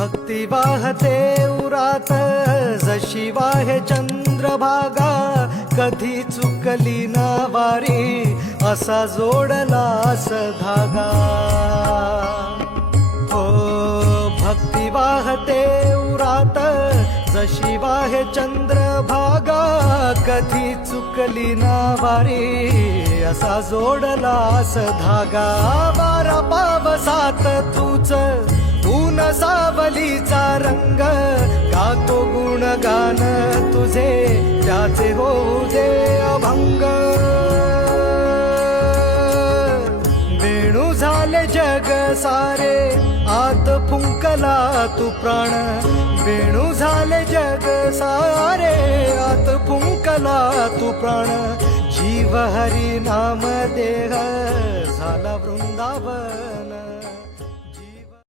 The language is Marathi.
भक्ती वाहते उरात जशी वाहे चंद्रभागा, कधी चुकली ना वारी असा जोडलास धागा. हो भक्ती वाहते उरात जशी वाहे चंद्रभागा, कधी चुकली ना वारी असा जोडलास धागा. वारा पावसात तूच ऊन सावलीचा रंग, गातो गुणगान तुझे त्याचे होऊ दे अभंग. वेणू झाले जग सारे आत फुंकला तू प्राण, वेणू झाले जग सारे आत फुंकला तू प्राण. जीव हरी नाम देह झाला वृंदावन.